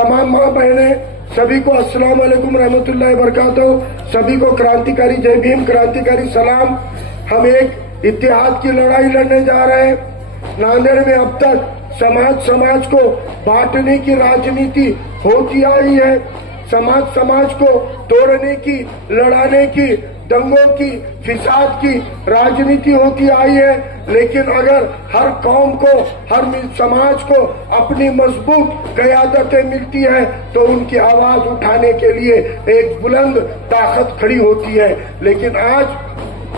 तमाम माँ बहने सभी को अस्सलाम वालेकुम रहमतुल्लाहि बरकातहू। सभी को क्रांतिकारी जय भीम, क्रांतिकारी सलाम। हम एक इत्तेहाद की लड़ाई लड़ने जा रहे हैं। नांदेड़ में अब तक समाज को बांटने की राजनीति होती आई है। समाज को तोड़ने की, लड़ाने की, दंगों की, फिसाद की राजनीति होती आई है। लेकिन अगर हर कौम को, हर समाज को अपनी मजबूत क़यादतें मिलती है तो उनकी आवाज उठाने के लिए एक बुलंद ताकत खड़ी होती है। लेकिन आज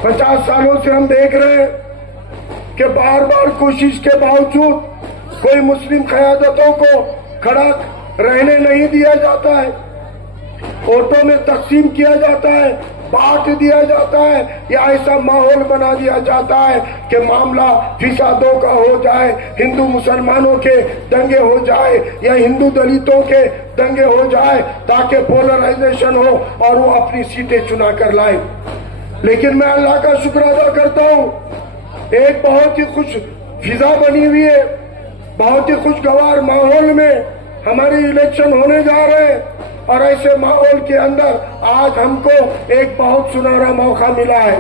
50 सालों से हम देख रहे हैं कि बार बार कोशिश के बावजूद कोई मुस्लिम क़यादतों को खड़ा रहने नहीं दिया जाता है। वोटों में तकसीम किया जाता है, बांट दिया जाता है, या ऐसा माहौल बना दिया जाता है कि मामला फिसादों का हो जाए, हिंदू मुसलमानों के दंगे हो जाए या हिंदू दलितों के दंगे हो जाए ताकि पोलराइजेशन हो और वो अपनी सीटें चुना कर लाए। लेकिन मैं अल्लाह का शुक्र अदा करता हूँ, एक बहुत ही खुश फिजा बनी हुई है, बहुत ही खुशगवार माहौल में हमारे इलेक्शन होने जा रहे हैं। और ऐसे माहौल के अंदर आज हमको एक बहुत सुनहरा मौका मिला है।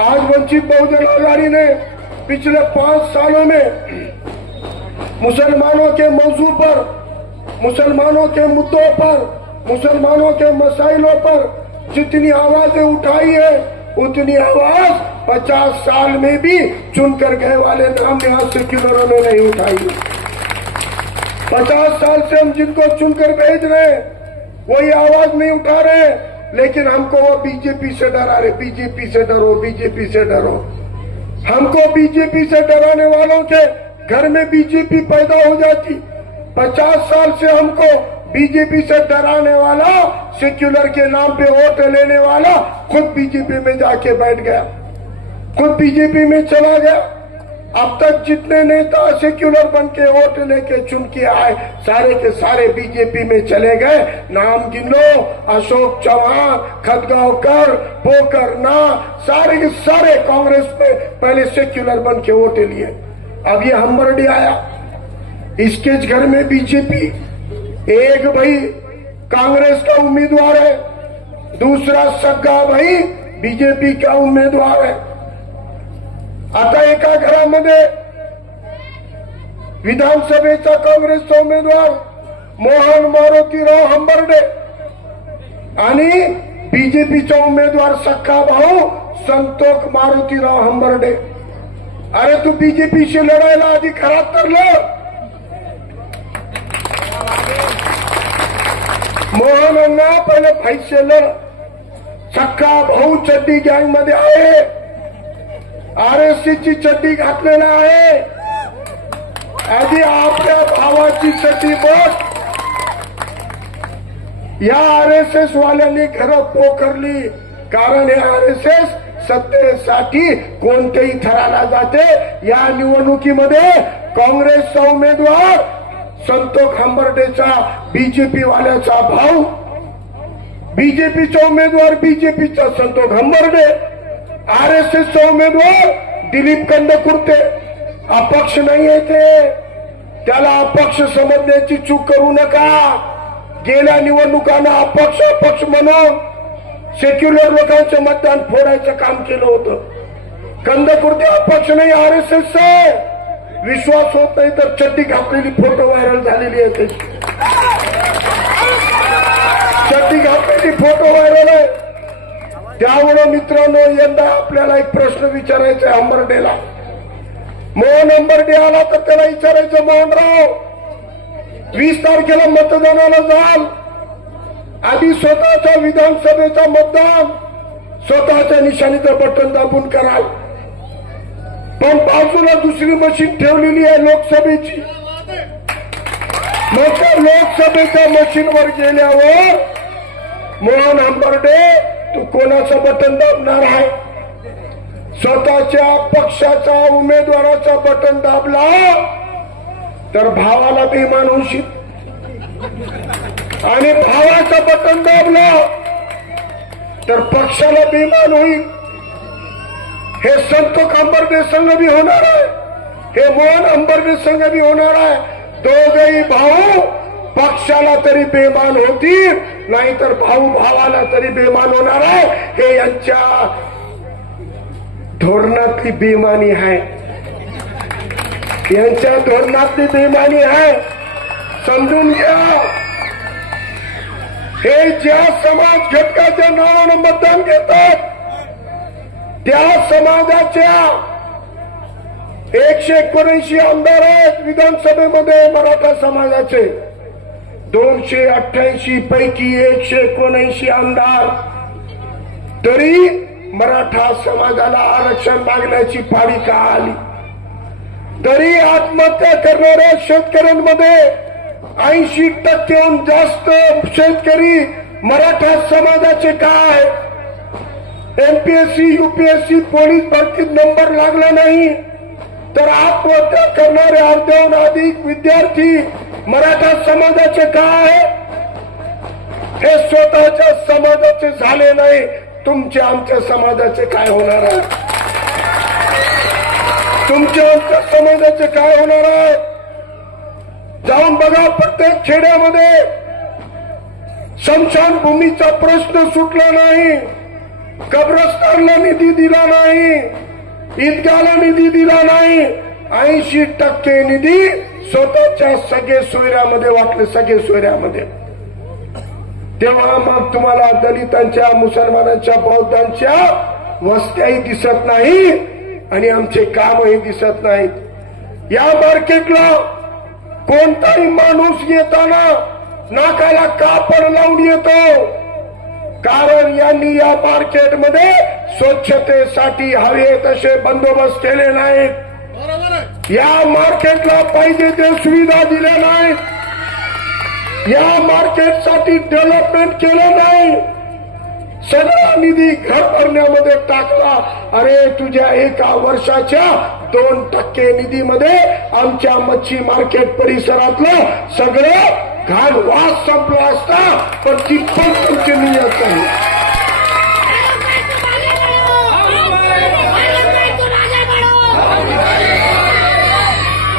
आज वंचित बहुजन आघाड़ी ने पिछले 5 सालों में मुसलमानों के मौजू पर, मुसलमानों के मुद्दों पर, मुसलमानों के मसाइलों पर जितनी आवाजें उठाई है उतनी आवाज 50 साल में भी चुनकर गए वाले नाम यहाँ सेक्युलरों ने नहीं उठाई। 50 साल से हम जिनको चुनकर भेज रहे हैं वही आवाज नहीं उठा रहे, लेकिन हमको वो बीजेपी से डरा रहे। बीजेपी से डरो, बीजेपी से डरो। हमको बीजेपी से डराने वालों के घर में बीजेपी पैदा हो जाती। 50 साल से हमको बीजेपी से डराने वाला, सेक्युलर के नाम पे वोट लेने वाला खुद बीजेपी में जाके बैठ गया, खुद बीजेपी में चला गया। अब तक जितने नेता सेक्युलर बन के वोट लेके चुन के आए सारे के सारे बीजेपी में चले गए। नाम गिन लो, अशोक चौहान, खदगांवकर, पोकरना, सारे के सारे कांग्रेस में पहले सेक्युलर बन के वोट लिए। अब ये हम्बर्डी आया, इसके घर में बीजेपी, एक भाई कांग्रेस का उम्मीदवार है, दूसरा सग्गा भाई बीजेपी का उम्मीदवार है। आता एका घरामध्ये विधानसभेचा काँग्रेसचा उमेदवार मोहन मारुतीराव हंबर्डे आणि बीजेपीचा उमेदवार सख्खा भाऊ संतोष मारुतीराव हंबर्डे। अरे तू बीजेपीशी लढायला आधी घरात तरलं। मोहनना पहिले फैसलं, सख्खा भाऊ चड्डी गँग मध्ये आहे, आरएसएसची चड्डी घातलेला आहे। आधी आपल्या भावाची चड्डी बघ। या आरएसएस वाल्यांनी घरं पोखरली, कारण हे आरएसएस सत्तेसाठी कोणत्याही थराला जाते। या निवडणुकीमध्ये काँग्रेसचा उमेदवार संतोष हंबर्डेचा बीजेपी वाल्याचा भाऊ, बीजेपीचा उमेदवार बीजेपीचा संतोष हंबर्डे, आरएसएसचा उमेदवार दिलीप कंदकुर्ते। अपक्ष नाही आहे ते, त्याला अपक्ष समजण्याची चूक करू नका। गेल्या निवडणुकांना अपक्ष म्हणून सेक्युलर लोकांचं मतदान फोडायचं काम केलं होतं। कंदकुर्ते अपक्ष नाही, आरएसएसचा। विश्वास होत नाही तर चड्डी घातलेली फोटो व्हायरल झालेली आहे त्याची, चड्डी घातलेली फोटो व्हायरल आहे। त्यामुळे मित्रांनो, यंदा आपल्याला एक प्रश्न विचारायचा आहे हंबर्डेला। मोहन हंबर्डे आला तर त्याला विचारायचं, मोहनराव 20 तारखेला मतदानाला जाल, आधी स्वतःच्या विधानसभेचा मतदान स्वतःच्या निशाणीचं बटन दाबून कराल, पण बाजूला दुसरी मशीन ठेवलेली आहे लोकसभेची। मग त्या लोकसभेच्या मशीनवर गेल्यावर मोहन हंबर्डे तू कोणाचं बटन दाबणार आहे? स्वतःच्या पक्षाचा उमेदवाराचा बटन दाबला तर भावाला बेईमान होशील, आणि भावाचं बटन दाबला तर पक्षाला बेईमान होईल। हे संतोष हंबर्डे संघ भी होणार आहे, हे मोहन हंबर्डे संघ भी होणार आहे। दोघेही भाऊ पक्षाला तरी बेमान होतील, नाहीतर भाऊ भावाला तरी बेमान होणार आहे. हे यांच्या धोरणातली बेमानी आहे, यांच्या धोरणातली बेमानी आहे. समजून घ्या. हे ज्या समाज घटकाच्या नावानं मतदान घेतात त्या समाजाच्या 179 आमदार आहेत विधानसभेमध्ये मराठा समाजाचे. 288 पैकी 179 आमदार, तरी मराठा समाजाला आरक्षण मागण्याची पाळी का आली? तरी आत्महत्या करणाऱ्या शेतकऱ्यांमध्ये 80% जास्त शेतकरी मराठा समाजाचे काय? एमपीएससी यूपीएससी पोलीस भरतीत नंबर लागला नाही तर आत्महत्या करणारे अर्ध्याहून अधिक विद्यार्थी मराठा समाजाचे काय? हे स्वतःच्या समाजाचे झाले नाही, तुमच्या आमच्या समाजाचे काय होणार आहे? तुमच्या आमच्या समाजाचे काय होणार आहे? जाऊन बघा. प्रत्येक खेड्यामध्ये स्मशानभूमीचा प्रश्न सुटला नाही, कब्रस्तानला निधी दिला नाही, ईदगाहला निधी दिला नाही. 80% निधी स्वतःच्या सगळे सोयऱ्यामध्ये वाटले, सगळे सोयऱ्यामध्ये. तेव्हा मग तुम्हाला दलितांच्या, मुसलमानांच्या, बौद्धांच्या वस्त्याही दिसत नाही आणि आमचे कामही दिसत नाहीत. या मार्केटला कोणताही माणूस येताना नाकाला कापड लावून येतो, कारण यांनी या मार्केटमध्ये स्वच्छतेसाठी हवे तसे बंदोबस्त केले नाहीत. या मार्केटला पाहिजे ते सुविधा दिल्या नाहीत. या मार्केटसाठी डेव्हलपमेंट केलं नाही. सगळा निधी घर भरण्यामध्ये टाकला. अरे तुझ्या एका वर्षाच्या 2% निधीमध्ये आमच्या मच्छी मार्केट परिसरातलं सगळं घाण वास संपला असता, पण ती पण तुमची नियत नाही.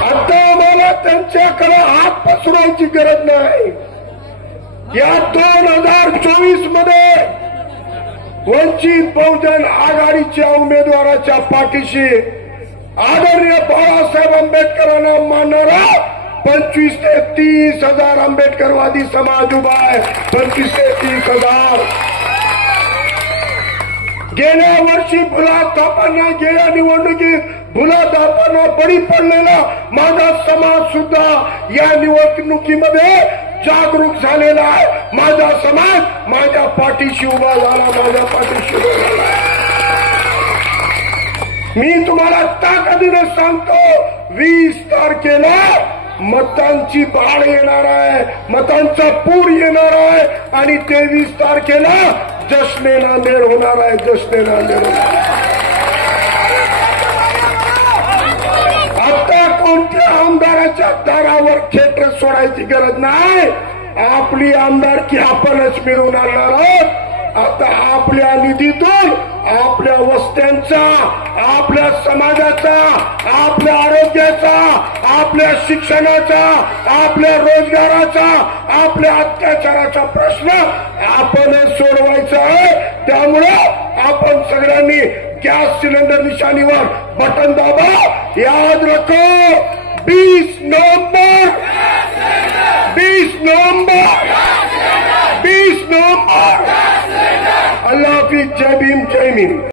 आता आम्हाला त्यांच्याकडे हात पसरवायची गरज नाही. या 2024 मध्ये वंचित बहुजन आघाडीच्या उमेदवाराच्या पाठीशी आदरणीय बाळासाहेब आंबेडकरांना मानणारा 25 ते 30 हजार आंबेडकरवादी समाज उभा आहे. 25 ते 30 हजार. गेल्या वर्षी भुलाथापांना, गेल्या निवडणुकीत भुलाथापांना बळी पडलेला माझा समाज सुद्धा या निवडणुकीमध्ये जागरूक झालेला आहे. माझा समाज माझ्या पाठीशी उभा झाला, माझ्या पाठीशी उभा झाला. मी तुम्हाला ताकदीने सांगतो, 20 तारखेला मतांची बाढ येणार आहे, मतांचा पूर येणार आहे आणि 23 तारखेला जश्ने नांदेड होणार आहे, जश्ने नांदेड होणार आहे. आता कोणत्या आमदाराच्या दारावर खेटर सोडायची गरज नाही. आपली आमदारकी आपणच मिळवून आणणार आहोत. आता आपल्या निधीतून आपल्या वस्त्यांचा, आपल्या समाजाचा, आपल्या आरोग्याचा, आपल्या शिक्षणाचा, आपल्या रोजगाराचा, आपल्या अत्याचाराचा प्रश्न आपणच सोडवायचा आहे. त्यामुळं आपण सगळ्यांनी गॅस सिलेंडर निशाणीवर बटन दाबा. याद रखो, 20 नवंबर 20 नवंबर 20 नवंबर. अल्लाह हाफिज. जय भीम, जय भीम.